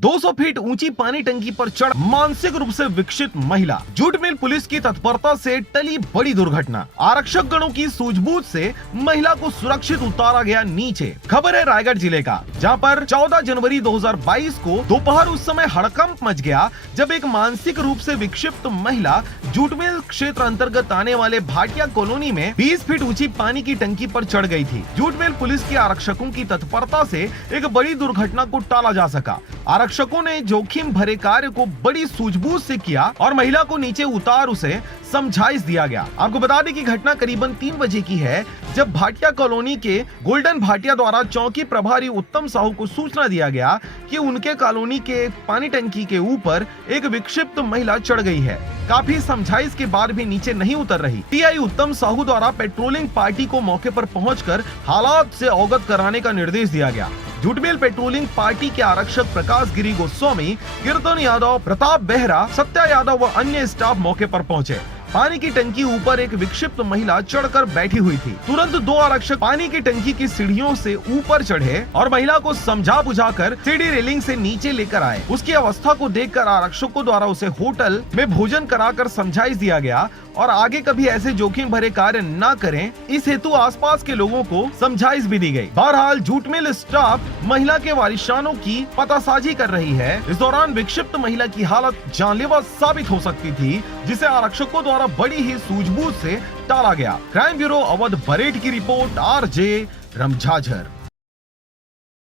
200 feet ऊंची पानी टंकी पर चढ़ मानसिक रूप से विकसित महिला। जूट मिल पुलिस की तत्परता से टली बड़ी दुर्घटना। आरक्षक गणों की सूझबूझ से महिला को सुरक्षित उतारा गया नीचे। खबर है रायगढ़ जिले का, जहां पर 14 जनवरी 2022 को दोपहर उस समय हड़कंप मच गया जब एक मानसिक रूप से विक्षिप्त महिला जूट मिल क्षेत्र अंतर्गत आने वाले भाटिया कॉलोनी में 20 फीट ऊंची पानी की टंकी पर चढ़ गई थी। जूट मिल पुलिस के आरक्षकों की तत्परता से एक बड़ी दुर्घटना को टाला जा सका। आरक्षकों ने जोखिम भरे कार्य को बड़ी सूझबूझ से किया और महिला को नीचे उतार उसे समझाइश दिया गया। आपको बता दें कि घटना करीबन 3 बजे की है, जब भाटिया कॉलोनी के गोल्डन भाटिया द्वारा चौकी प्रभारी उत्तम साहू को सूचना दिया गया कि उनके कॉलोनी के पानी टंकी के ऊपर एक विक्षिप्त महिला चढ़ गई है। काफी समझाइश के बाद भी नीचे नहीं उतर रही। टीआई उत्तम साहू द्वारा पेट्रोलिंग पार्टी को मौके पर पहुंचकर हालात से अवगत कराने का निर्देश दिया गया। जूट मिल पेट्रोलिंग पार्टी के आरक्षक प्रकाश गिरी गोस्वामी, कीर्तन यादव, प्रताप बेहरा, सत्या यादव व अन्य स्टाफ मौके पर पहुंचे। पानी की टंकी ऊपर एक विक्षिप्त महिला चढ़कर बैठी हुई थी। तुरंत 2 आरक्षक पानी की टंकी की सीढ़ियों से ऊपर चढ़े और महिला को समझा बुझाकर सीढ़ी रेलिंग से नीचे लेकर आए। उसकी अवस्था को देखकर आरक्षकों द्वारा उसे होटल में भोजन कराकर समझाइश दिया गया और आगे कभी ऐसे जोखिम भरे कार्य न करें, इस हेतु आसपास के लोगों को समझाइश भी दी गई। बहरहाल जूट मिल स्टाफ महिला के वारिसानों की पतासाजी कर रही है। इस दौरान विक्षिप्त महिला की हालत जानलेवा साबित हो सकती थी, जिसे आरक्षकों द्वारा बड़ी ही सूझबूझ से टाला गया। क्राइम ब्यूरो अवध बरेट की रिपोर्ट, RJ रमझाझर।